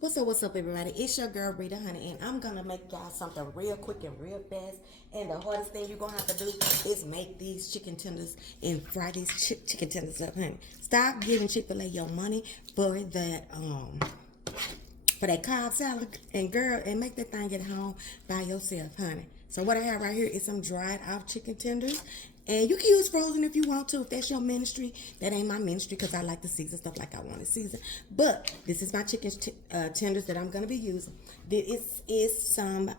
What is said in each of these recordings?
What's up, everybody? It's your girl, Rita, honey, and I'm going to make y'all something real quick and real fast. And the hardest thing you're going to have to do is make these chicken tenders and fry these chicken tenders up, honey. Stop giving Chick-Fil-A your money for that Cobb salad, and girl, and make that thing at home by yourself, honey. So what I have right here is some dried off chicken tenders. And you can use frozen if you want to, if that's your ministry. That ain't my ministry because I like to season stuff like I want to season. But this is my chicken tenders that I'm going to be using. This is some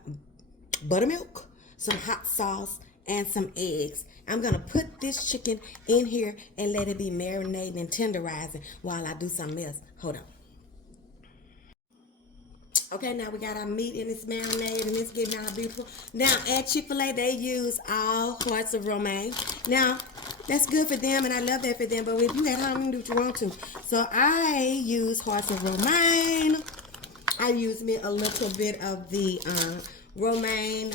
buttermilk, some hot sauce, and some eggs. I'm going to put this chicken in here and let it be marinating and tenderizing while I do something else. Hold on. Okay, now we got our meat and it's marinated and it's getting all beautiful. Now, at Chick-fil-A, they use all hearts of romaine. Now, that's good for them, and I love that for them, but if you at home, you can do what you want to. So, I use hearts of romaine. I use me a little bit of the romaine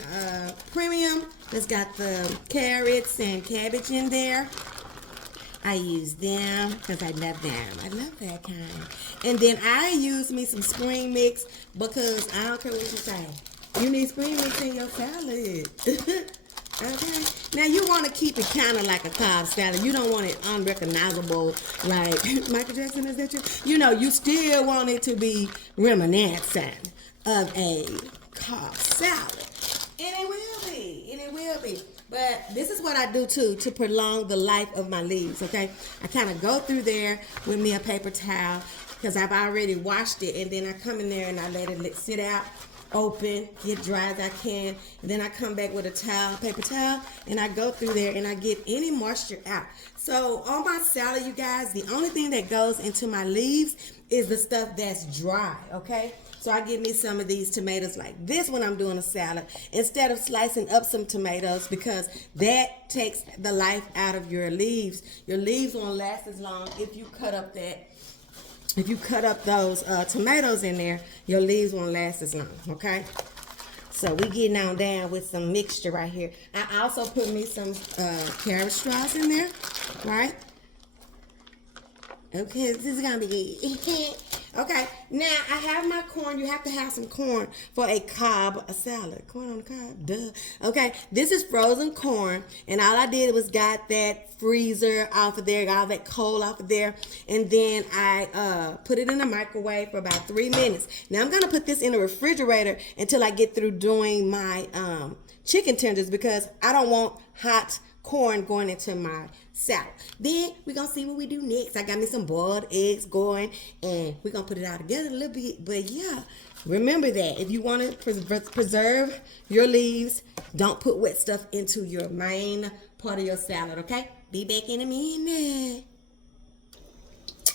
premium. It's got the carrots and cabbage in there. I use them because I love them. I love that kind. And then I use me some spring mix because I don't care what you say. You need spring mix in your salad. Okay. Now you want to keep it kind of like a Cobb salad. You don't want it unrecognizable like Michael Jackson, is that you? You know, you still want it to be reminiscent of a Cobb salad. And it will be. And it will be. But this is what I do too to prolong the life of my leaves, okay? I kind of go through there with me a paper towel because I've already washed it, and then I come in there and I let it sit out, open, get dry as I can, and then I come back with a towel, paper towel, and I go through there and I get any moisture out. So on my salad, you guys, the only thing that goes into my leaves is the stuff that's dry, okay? So I give me some of these tomatoes like this when I'm doing a salad instead of slicing up some tomatoes because that takes the life out of your leaves. Your leaves won't last as long if you cut up those tomatoes in there. Your leaves won't last as long, okay? So we getting on down with some mixture right here. I also put me some carrot straws in there, right? Okay, this is gonna be good. Okay, now I have my corn. You have to have some corn for a Cobb salad. Corn on the cob, duh. Okay, this is frozen corn, and all I did was got that freezer off of there, got all that coal off of there, and then I put it in the microwave for about 3 minutes. Now I'm gonna put this in the refrigerator until I get through doing my chicken tenders because I don't want hot corn going into my salad. Then we're gonna see what we do next. I got me some boiled eggs going, and we're gonna put it all together a little bit. But yeah, remember that if you want to preserve your leaves, don't put wet stuff into your main part of your salad. Okay, be back in a minute.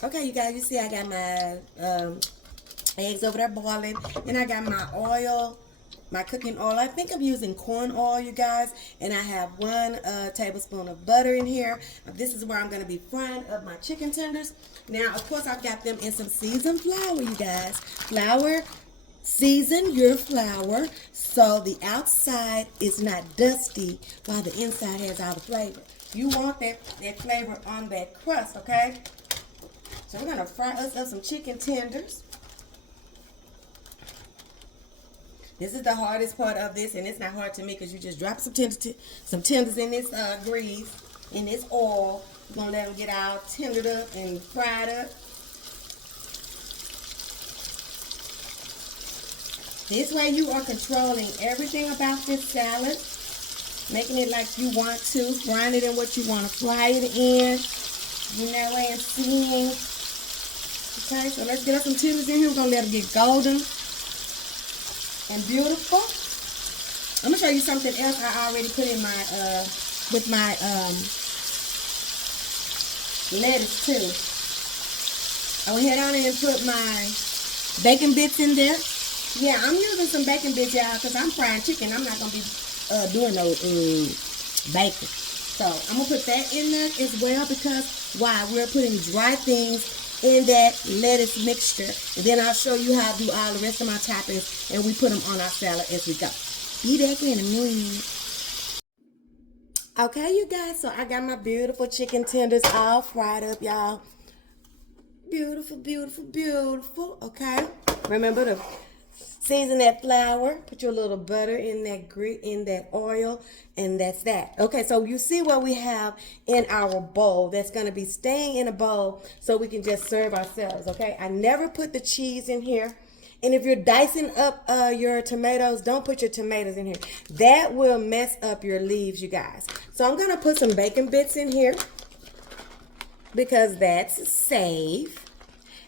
Okay, you guys, you see I got my eggs over there boiling, and I got my oil, my cooking oil. I think I'm using corn oil, you guys, and I have 1 tablespoon of butter in here. This is where I'm going to be frying up my chicken tenders. Now, of course, I've got them in some seasoned flour, you guys. Flour, season your flour so the outside is not dusty while the inside has all the flavor. You want that flavor on that crust, okay? So we're going to fry us up some chicken tenders. This is the hardest part of this, and it's not hard to me because you just drop some tenders in this grease, in this oil. You're going to let them get all tendered up and fried up. This way you are controlling everything about this salad, making it like you want to, frying it in what you want to fry it in, you know, and seeing. Okay, so let's get us some tenders in here. We're going to let them get golden and beautiful. I'm gonna show you something else I already put in my with my lettuce too. I went ahead on and put my bacon bits in there. Yeah, I'm using some bacon bits, y'all, because I'm frying chicken. I'm not gonna be doing no bacon. So I'm gonna put that in there as well because why? We're putting dry things in that lettuce mixture, and then I'll show you how to do all the rest of my toppings, and we put them on our salad as we go. Be back in a minute. Okay, you guys, so I got my beautiful chicken tenders all fried up, y'all. Beautiful, beautiful, beautiful. Okay, Remember to season that flour, put your little butter in that oil, and that's that. Okay, so you see what we have in our bowl that's going to be staying in a bowl so we can just serve ourselves, okay? I never put the cheese in here. And if you're dicing up your tomatoes, don't put your tomatoes in here. That will mess up your leaves, you guys. So I'm going to put some bacon bits in here because that's safe.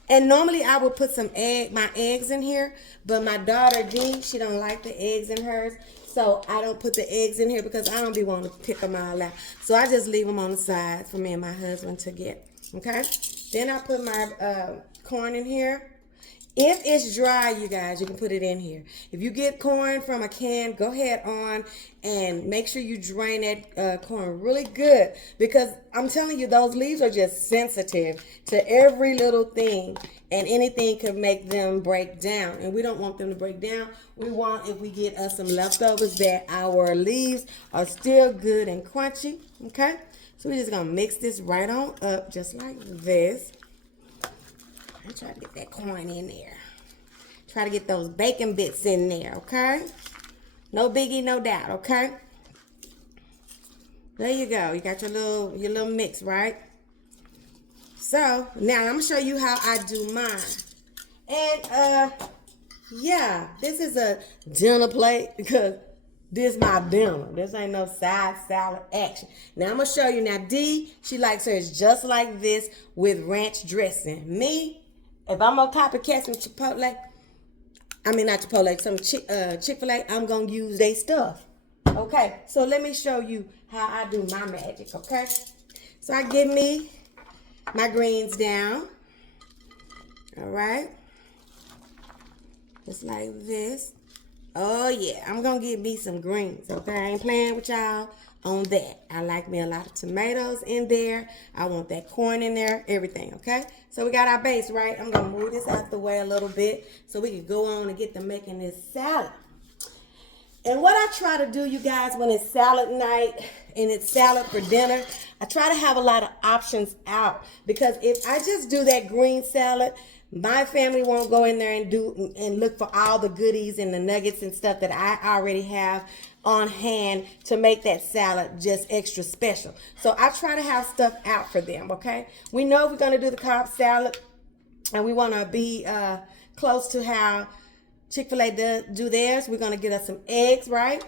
And normally I would put my eggs in here, but my daughter Dee, she don't like the eggs in hers, so I don't put the eggs in here because I don't be wanting to pick them all out. So I just leave them on the side for me and my husband to get. Okay. Then I put my corn in here. If it's dry, you guys, you can put it in here. If you get corn from a can, go ahead on and make sure you drain that corn really good, because I'm telling you, those leaves are just sensitive to every little thing, and anything could make them break down, and we don't want them to break down. We want, if we get us some leftovers, that our leaves are still good and crunchy. Okay, so we're just gonna mix this right on up just like this. I try to get that corn in there. Try to get those bacon bits in there, okay? No biggie, no doubt, okay? There you go. You got your little mix, right? So, now I'm going to show you how I do mine. And, yeah, this is a dinner plate because this is my dinner. This ain't no side salad action. Now, I'm going to show you. Now, Dee, she likes hers just like this with ranch dressing. Me, if I'm gonna copycat some Chipotle, not Chipotle, some Chick-Fil-A, I'm gonna use their stuff. Okay, so let me show you how I do my magic, okay? So I get me my greens down. All right. Just like this. Oh yeah, I'm gonna get me some greens, okay? I ain't playing with y'all on that. I like me a lot of tomatoes in there. I want that corn in there, everything, okay? So we got our base, right? I'm gonna move this out the way a little bit so we can go on and get to making this salad. And what I try to do, you guys, when it's salad night and it's salad for dinner, I try to have a lot of options out, because if I just do that green salad, my family won't go in there and look for all the goodies and the nuggets and stuff that I already have on hand to make that salad just extra special. So I try to have stuff out for them, okay? We know we're going to do the Cobb salad, and we want to be close to how Chick-fil-A do theirs. We're going to get us some eggs, right?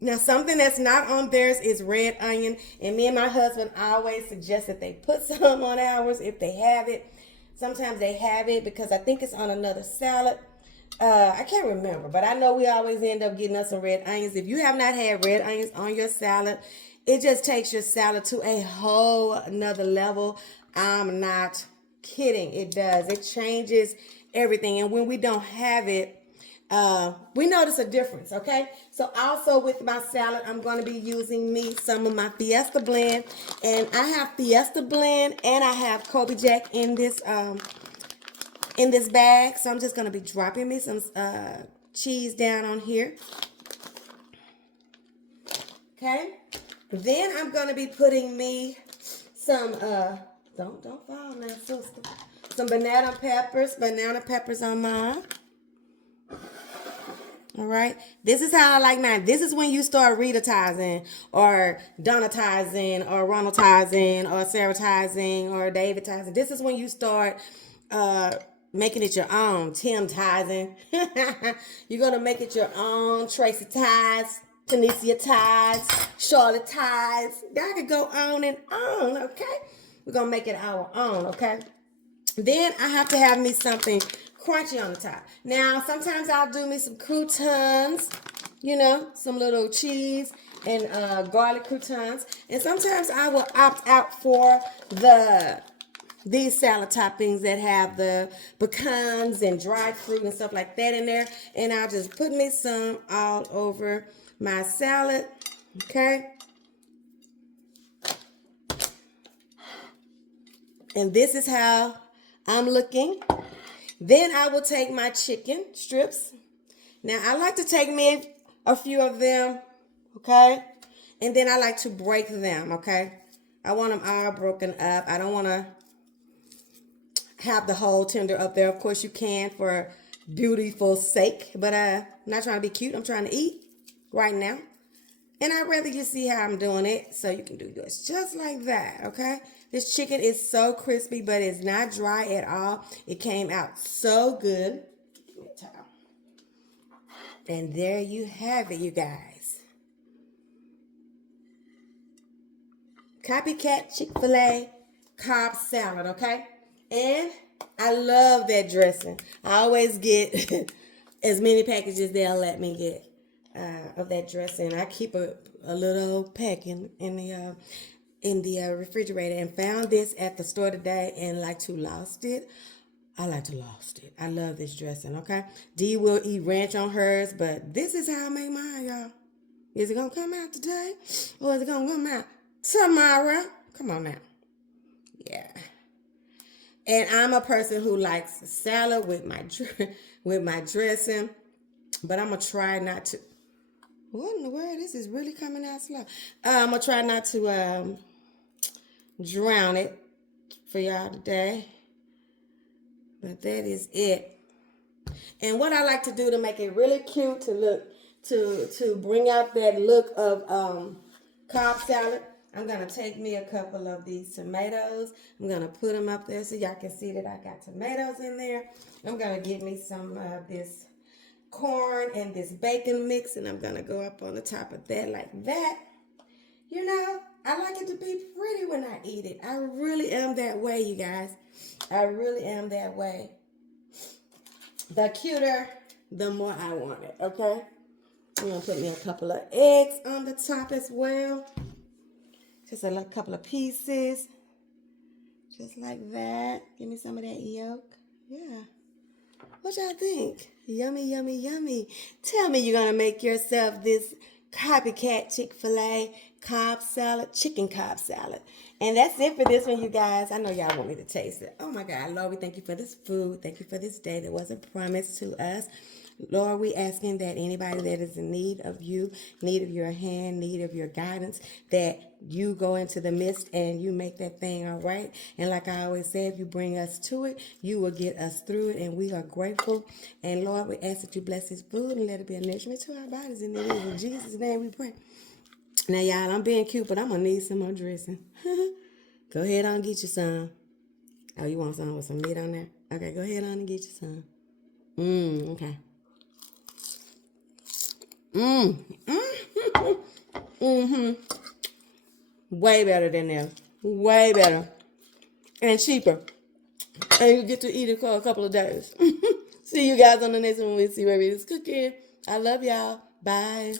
Now, something that's not on theirs is red onion, and me and my husband always suggest that they put some on ours if they have it. Sometimes they have it because I think it's on another salad. I can't remember, but I know we always end up getting us some red onions. If you have not had red onions on your salad, it just takes your salad to a whole another level. I'm not kidding. It does. It changes everything. And when we don't have it, we notice a difference, okay? So also with my salad, I'm going to be using some of my Fiesta blend. And I have Fiesta blend and I have Kobe Jack in this bag. So I'm just going to be dropping me some cheese down on here. Okay? Then I'm going to be putting me some, don't fall now, sister. Some banana peppers on mine. All right. This is how I like mine. This is when you start Ritatizing or Donatizing or Ronaldizing or Sarahizing or Davidizing. This is when you start making it your own. Timtizing. You're going to make it your own. Tracy ties, Tanisha ties, Charlotte ties. That could go on and on, okay? We're going to make it our own, okay? Then I have to have me something crunchy on the top. Now, sometimes I'll do me some croutons, you know, some little cheese and garlic croutons. And sometimes I will opt out for these salad toppings that have the pecans and dried fruit and stuff like that in there. And I'll just put me some all over my salad, okay? And this is how I'm looking. Then I will take my chicken strips. Now, I like to take me a few of them, okay? And then I like to break them, okay? I want them all broken up. I don't want have the whole tender up there. Of course, you can for beautiful sake, but I'm not trying to be cute. I'm trying to eat right now. And I'd rather you see how I'm doing it so you can do yours just like that, okay? This chicken is so crispy, but it's not dry at all. It came out so good. And there you have it, you guys. Copycat Chick-Fil-A Cobb Salad, okay? And I love that dressing. I always get as many packages they'll let me get of that dressing. I keep a little pack in the refrigerator, and found this at the store today and like to lost it. I like to lost it. I love this dressing, okay? Dee will eat ranch on hers, but this is how I make mine, y'all. Is it going to come out today or is it going to come out tomorrow? Come on now. Yeah. And I'm a person who likes salad with my dressing, but I'm going to try not to. What in the world? This is really coming out slow. I'm going to try not to drown it for y'all today. But that is it. And what I like to do to make it really cute to look, to bring out that look of Cobb salad, I'm going to take me a couple of these tomatoes. I'm going to put them up there so y'all can see that I got tomatoes in there. I'm going to get me some of this corn and this bacon mix, and I'm going to go up on the top of that like that. You know, I like it to be pretty when I eat it. I really am that way, you guys. I really am that way. The cuter, the more I want it, okay? I'm going to put me a couple of eggs on the top as well. Just a couple of pieces. Just like that. Give me some of that yolk. Yeah. What y'all think? Yummy, yummy, yummy. Tell me you're going to make yourself this copycat Chick-fil-A Cobb salad, chicken Cobb salad. And that's it for this one, you guys. I know y'all want me to taste it. Oh my God, Lord, we thank you for this food. Thank you for this day that wasn't promised to us. Lord, we asking that anybody that is in need of you, need of your hand, need of your guidance, that you go into the midst and you make that thing all right. And like I always say, if you bring us to it, you will get us through it. And we are grateful. And Lord, we ask that you bless this food and let it be a nourishment to our bodies. And it is in Jesus' name we pray. Now, y'all, I'm being cute, but I'm going to need some more dressing. Go ahead on and get you some. Oh, you want some with some meat on there? Okay, go ahead on and get you some. Okay. Way better than them. Way better. And cheaper. And you get to eat it for a couple of days. See you guys on the next one. We'll see where it is cooking. I love y'all. Bye.